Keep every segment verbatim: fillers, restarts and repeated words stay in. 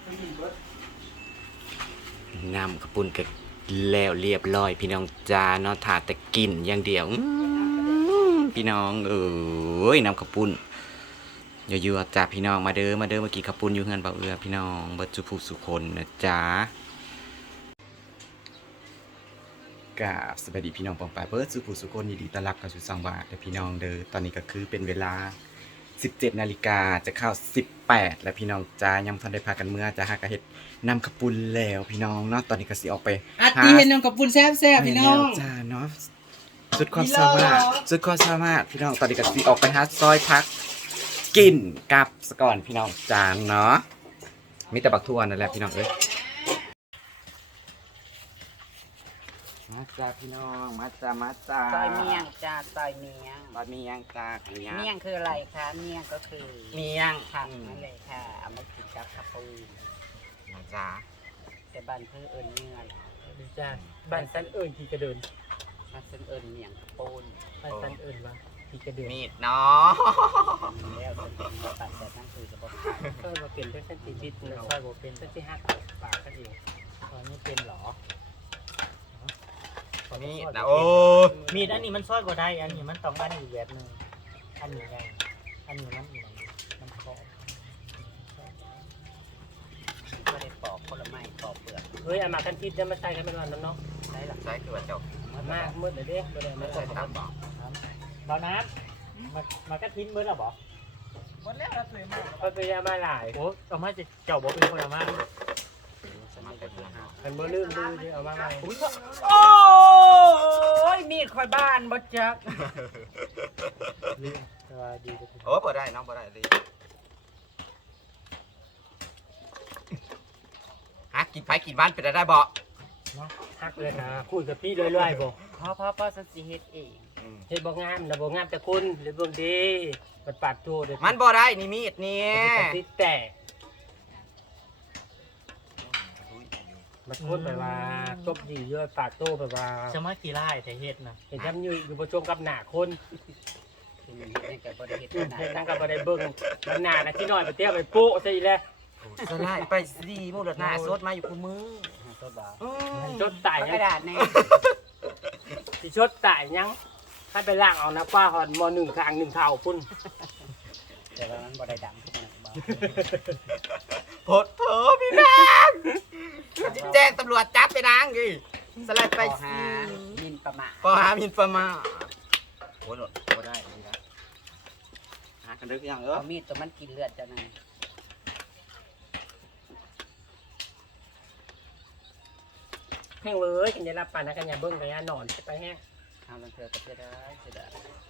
น้ำกระปุนก็แล้วเรียบร้อยพี่น้องจ้าเนาะถาแต่กินอย่างเดียวพี่น้องเอ้ยน้ำกระปุนเยอะๆจ้าพี่น้องมาเด้อมาเด้อเมื่อกี้กระปุนอยู่เฮือนเบาเอือพี่น้องเบิดสุผู้สุคนนะจ้ากราบสวัสดีพี่น้องปองปายเบิดสุผู้สุคนยินดีต้อนรับเข้าสู่ช่องบาทเด้อพี่น้องเด้อตอนนี้ก็คือเป็นเวลาสิบเจ็ดนาฬิกาจะเข้าสิบแปดแล้วพี่น้องจ้ายังทันได้พากันเมื่อจะหากระเฮ็ดนำกระปุนแล้วพี่น้องเนาะตอนนี้ก็สิออกไปอาตีเห็นน้องกับปุนแซ่บแซ่บพี่น้องจ้าเนาะสุดความสามารถสุดความสามารถพี่น้องตอนนี้ก็สิออกไปหาซอยพักกินกับสก่อนพี่น้องจ้าเนาะมีแต่บักทั่วนั่นแหละพี่น้องเอ้ยมาจ้าพี่น้องมาจ้ามาจ้าซอยเมียงจ้าซอยเมียงบะเมียงจ้าเมียงเมียงคืออะไรคะเมียงก็คือเมียงผักนั่นเลยค่ะเอามากินกับข้าวปูมาจ้าแต่บ้านเพื่อเอิญเนื้อเหรอจ้าบ้านสันเอิญที่กระเดินบ้านเส้นเอิญเมียงข้าวปูนบ้านสันเอิญว่าที่กระเดินมีดเนาะแล้วเส้นเอิญมาตัดแต่นั่นคือกระบอกซอยบ่เป็นเพื่อเส้นติดติดเลยซอยบ่เป็นเส้นที่ห้าปากกันเองซอยไม่เป็นหรอมีดนะโอ้มีดอันนี้มันซอยบ่ได้อันนี้มันต้องอันอีกแบบนึงอันนี้ไงอันนี้มันอีกมันคอก็ได้ปอกผลไม้ปอกเปลือกเฮ้ยเอามากันทิพย์จะมาใส่กันเป็นวันนั้นเนาะใช่หรอใช่คือว่าเจ้ามากมืดเลยเด้บ่ได้ไม่มาใช่ใส่ตามบอกเบาน้ำมามากันทิพย์มืดหรอบ่หมดแล้วเราสวยมากก็คือยามาหลายโอ้เอามาจะเจ้าบ่เป็นคนเอามาฉันไม่ได้เพื่อหามันบ่ลืมลืมที่เอามาใหม่โอ้ยมีดคอยบ้านบ่จักลืมสวัสดีทุกคนโอ้บ่ได้น้องบ่ได้เลยฮะกินไปกินบ้านเป็นได้บ่เนาะฮักเลยนะคุยกับพี่เรื่อยๆบ่พ่อพ่อพ่อสันสิเฮ็ดเองเฮ็ดบ่งามนะบ่งามแต่คุณหรือเบิ่งดีปัดปัดโตเด้อมันบ่ได้นี่มีดนี่ปัดติดแตกมันพูดไปว่าตบดีเยอะปาดโตไปว่าจะมากี่ไร่แต่เฮ็ดนะเห็นทำอยู่อยู่บ่ชมกับหน้าคนคือมันเฮ็ดให้กับบริเฮ็ดอืมขนาดเฮ็ดนั้นั่นงก็บ่ได้เบิ่งมันหน้านะที่น้อยไปเตี้ยไปโป๊ะซะอีแล้วสลายไปสิมูลหน้าสดมาอยู่คู่มือตัวบ่าวอืมชดตายกยัระงดาษแน่สิชดตายยังถ้าไปล้างเอานะป้าหอนมหนึ่งข้างหนึ่งเท่าพุ่นแต่ว่ามันบ่ได้ดังทุกคนบ่าวโพดเผอพี่นางแจ้งตำรวจจับไปนางดิสลายไปข้อสิหาหมินประมาทปอหามินประมาทโอ้ยบ่ได้นี่นะหากันเด้อยังเออเอามีดตัวมันกินเลือดเจ้านายแห้งเลยกันอย่ารับปานนะกันอย่าเบิ่งกันอย่านอนไปแห้งเอาลังเทือก็เสียได้เสียได้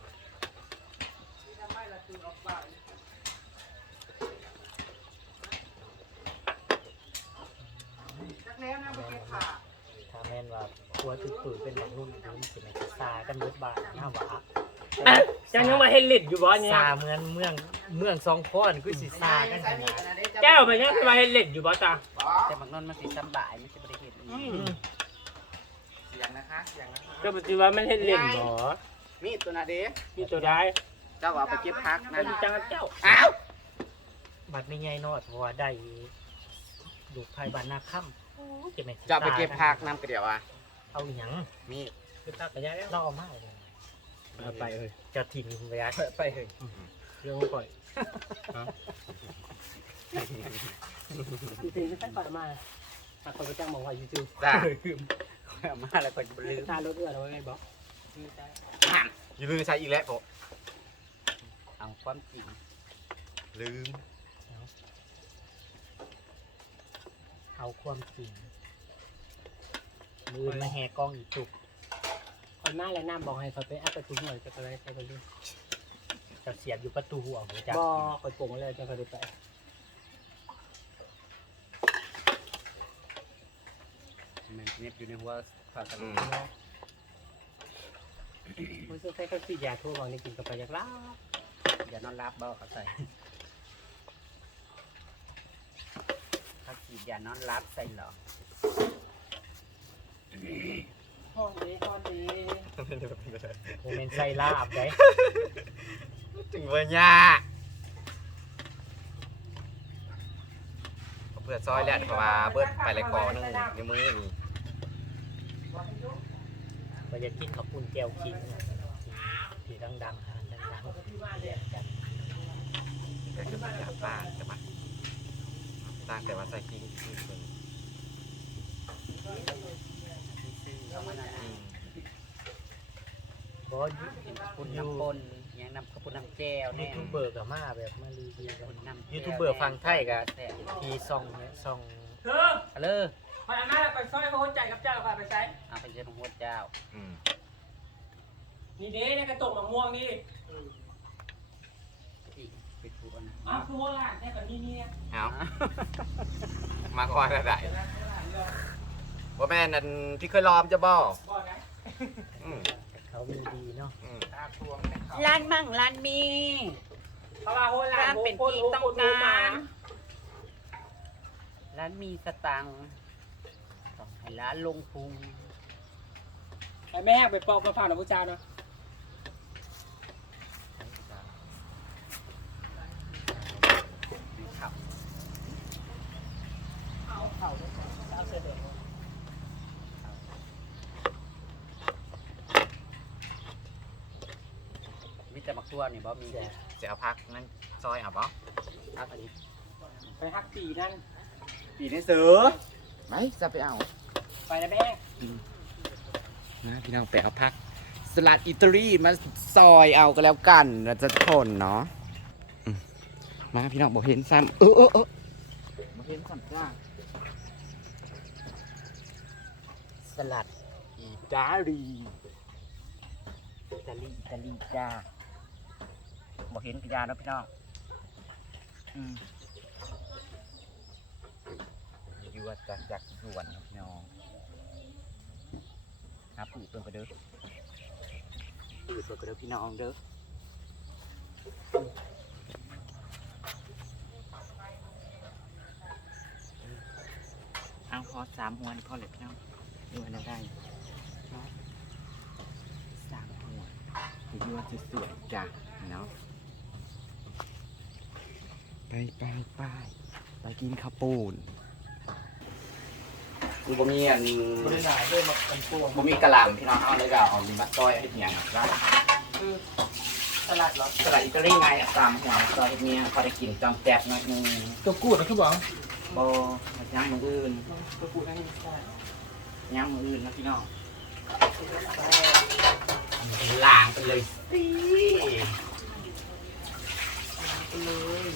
ถ้าแม่นว่าครัวตื่นตื่นเป็นแบบรุ่นรุ่นสิแม่นซากันเบิดบ้านหน้าหวาจังยังมาเห็นเล็ดอยู่บ่เนี่ยซาเมืองเมืองเมืองสองพอนคือสิซากันขนาดแก้วไปยังมาเห็นเล็ดอยู่บ่จ้าแต่บางนนมันสิสำบายมันสิบ่ได้เฮ็ดอีกเสียงนะคะเสียงนะคะก็ปฏิว่ามันเห็นเล็ดบ่มีดตัวน่ะเด้ที่ตัวได้เจ้าเอาไปเก็บพักก็นั่นมีจังเจ้าอ้าวบัดไม่ใหญ่เนาะเพราะว่าได้อยู่ภายบ้านนาค่ำโอ้จะแม่นสิเจ้าไปเก็บพักนำกระเดี๋ยวอ่ะเอาอีหยังมีดคือตากระยะแล้วเราเอามาเลยเอาไปเอ้ยจะทิ้งไว้อะไปเอ้ยเรื่องก่อยจริงๆไม่ใช่ปลามาหากคนไปจ้างมองว่าอยู่ๆจ้าเอามาแล้วก็บ่ลืมตารถเอื้อเราไงบอกอย่าลืมใช้อีกแล้วโปเอาความจริงลืมเอาความจริงมือมาแหกกองอีกจุกคนหน้าและน้ำบอกให้เขาไปอัพไปทุกหน่วยจะอะไรใครไปเรื่องจะเสียบอยู่ประตูหัวหัวจักบ่คอยโป่งอะไรจะคอยไปมันเน็บอยู่ในหัวฝากกันอืมผู้ซื้อใช้เขาฉีดยาทั่วบางนี่กินกับไปจากล้าอย่านอนรับเบ้าเขาใส่เขาฉีดยานอนรับใส่เหรอห้องนี้ห้องนี้โมเมนต์ใส่ลาบได้ถึงเวลาพื่อซอยแล้วเพราะว่าเบิดไปเลยกอนึงในมือนี่ก็จะกินข้าวปุ้นแก้วขิงนะที่ดังๆหาดังๆแยกกันแต่คือมันอยากต่างแต่มันต่างแต่ว่าใส่กิ้งกิ้งเพิ่นบอสกินข้าวปุ้นน้ำปนยังนำข้าวปุ้นน้ำแก้วยูแน่ทูบเบอร์กับมาแบบมารีวิวกันน้ำแก้วยูทูบเบอร์ฟังไทยกับทีซองเนี่ยซองเธอเอาเลยไปอาม่าไปซอยเขาใจกับเจ้าค่ะไปใช้เอาไปเชิญหัวเจ้าอืมนี่เด้ในกระจกมะม่วงนี่อีกไปถูกนะอ้าวคือว่าหลานเนี่ยกับนี่เนี่ยเอามาคอยระดับว่าแม่นั่นพี่เคยลอมจะบ่บอกนะอืมเขามีดีเนาะอืมร้านมั่งร้านมีเพราะว่าโหหลานร้านเป็นที่ต้องการร้านมีสตังค์ต้องให้ร้านลงพุงไอ้แม่ไปปอกมะพร้าวหนองพุชาเนาะครับเอาเอาเอาเสด็จมีแต่มักตัวนี่บ่มีแต่จะเอาพักนั่นซอยเอาบ่ครับอันนี้ไปฮักปีนั่นปีนี้ซื้อไม่จะไปเอาไปนะแม่นะพี่น้องไปเอาพักสลัดอิตาลีมาซอยเอาก็แล้วกันเราจะทนเนาะอืมมาพี่น้องบอกเห็นซ้ำเออเออเออบอกเห็นซ้ำจ้าสลัดอิตาลีอิตาลีอิตาลีจ้าบอกเห็นกระยาแล้วพี่น้องอืมยั่วจากจากยวนครับพี่น้องครับปุ๋ยเพิ่มไปเด้อปุ๋ยเพิ่มไปเด้อพี่น้องเด้อเอาพอสามหัวนี่พอเลยพี่น้องดูอันนั้นได้เนาะสามหัวยั่วจะสวยจ้ะเนาะไปไปไปไปกินข้าวปูนคือบ่มีอันบริษัทด้วยมาเป็นพวงบ่มีกระหล่ำพี่น้องเอาเลยก็เอามีมัดซอยให้เพียงครับคือสลัดเหรอสลัดอิตาลีไงอะตามหัวซอยให้เมียพอได้กินจอมแจ๊บหน่อยนึงตัวกูดนะคือบอกบ่ย่างมืออื่นตัวกูดนั่นใช่ย่างมืออื่นนะพี่น้องล้างไปเลยสิเลย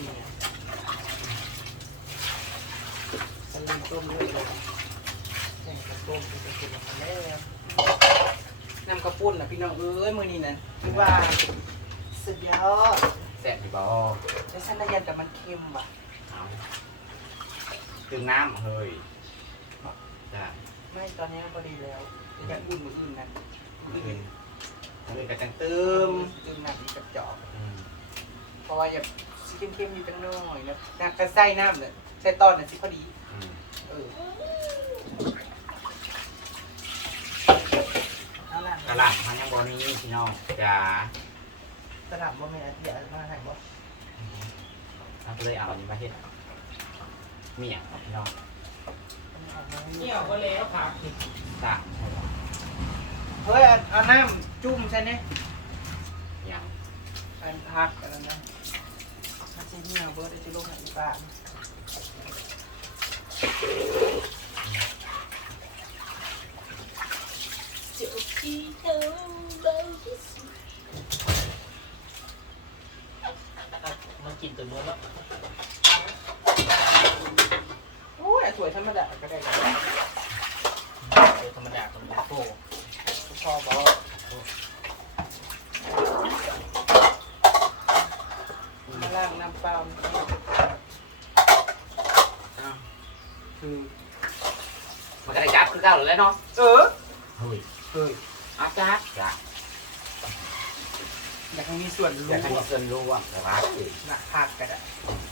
สลัดต้มเลยแข่งกับต้มเป็นคนละแล้วน้ำข้าวปุ้นนะพี่น้องเอ้ยมือนี้นะคือว่าสุดยอดแซ่บอยู่บ่แต่ฉันระยันแต่มันเค็มว่ะเอาตึงน้ำเฮ้ยจ้ะไม่ตอนนี้พอดีแล้วจะอยากอุ่นมืออื่นนะมืออื่นมืออื่นก็จังตึมตื่นหนักดีกับจอบอืมเพราะว่าอย่าสิเค็มๆอยู่จังหน่อยนะน้ำกระไส้น้ำเนี่ยใส่ตอนน่ะสิพอดีอืมเออเอาล่ะกระหล่ำทางยังบ่นี้พี่น้องจ้าสลัดบ่แม่นเดี๋ยวมาให้บ่เราก็เลยเอาอันนี้มาเฮ็ดเมี่ยงพี่น้องเนี่ยก็แล้วค่ะจ้าเฮ้ยเอาน้ำจุ่มใช่ไหมอย่างอันพักอะไรนะถ้าใช้เนี่ยเบิร์ดจะลงอีกบ้างมันกินตัวนู้นแล้วโอ้ยสวยธรรมดาก็ได้นะตัวธรรมดาของโก้พอบอกมาล่างน้ำเปล่าคือ มันก็ได้จับคือเก่าแล้วเนาะเออเฮ้ยเฮ้ยอาจ้าจ้าอยากให้มีส่วนอรู้ยากให้มีส่วนร่วมนะครับหนักพักกันอ่ะ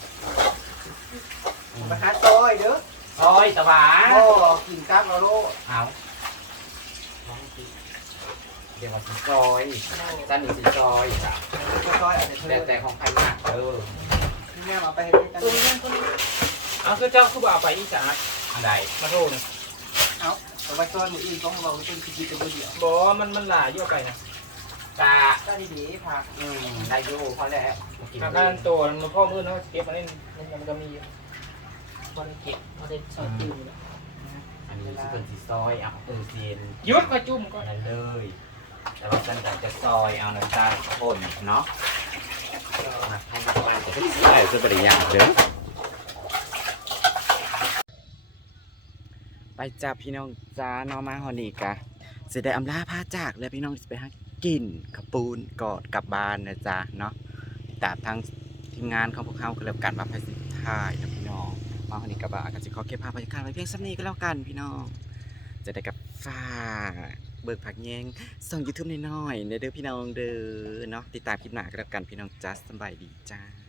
มาหาซอยเด้อซอยสวาโอ้กินกับเราโลเอาเดี๋ยวมาสิซอยจันหนึ่งสิซอยจ้ะซอยอาจจะเธอแต่แต่ของใครมากเออแม่เอาไปให้ด้วยกันเอาคือเจ้าคือบ่เอาไปอีสานอะไรมาโทษนะเอาเอาไว้ซ่อนมืออื่นต้องเราเป็นชีวิตตัวเดียวบอกว่ามันมันหลายเยอะไปนะตาก็ดีๆค่ะอืมได้อยู่พอแล้วกินอาการโตมันพ่อมือเนาะเก็บมาเล่นมันก็มีอยู่บริเก็บมาได้ซอยตื้นเลยอันนี้สิเป็นสีซอยเอาเออเซียนยุดมาจุ่มก็อันนั้นเลย แต่ว่าฉันอยากจะซอยเอาน้ำตาลข้นเนาะมาให้น้ำตาลจะได้ใส่ซะบริยางเด้อไปจ้าพี่น้องจ้าเนาะมาฮอนี่กะสิได้อำลาพาจากแล้วพี่น้องสิไปหากินขับปูนกอดกลับบ้านนะจ๊ะเนาะตามทางทีมงานของพวกเขาก็เริ่มกันมาภายสุดท้ายนะพี่น้องมาฮอนี่กะบ่าก็สิขอเก็บภาพบรรยากาศไว้เพียงสักนี้ก็แล้วกันพี่น้องจะได้กับฟ้าเบิกผักแยงส่องยูทูบน้อยๆเด้อพี่น้องเด้อเนาะติดตามคลิปหน้าก็แล้วกันพี่น้องจ้าสบายดีจ้า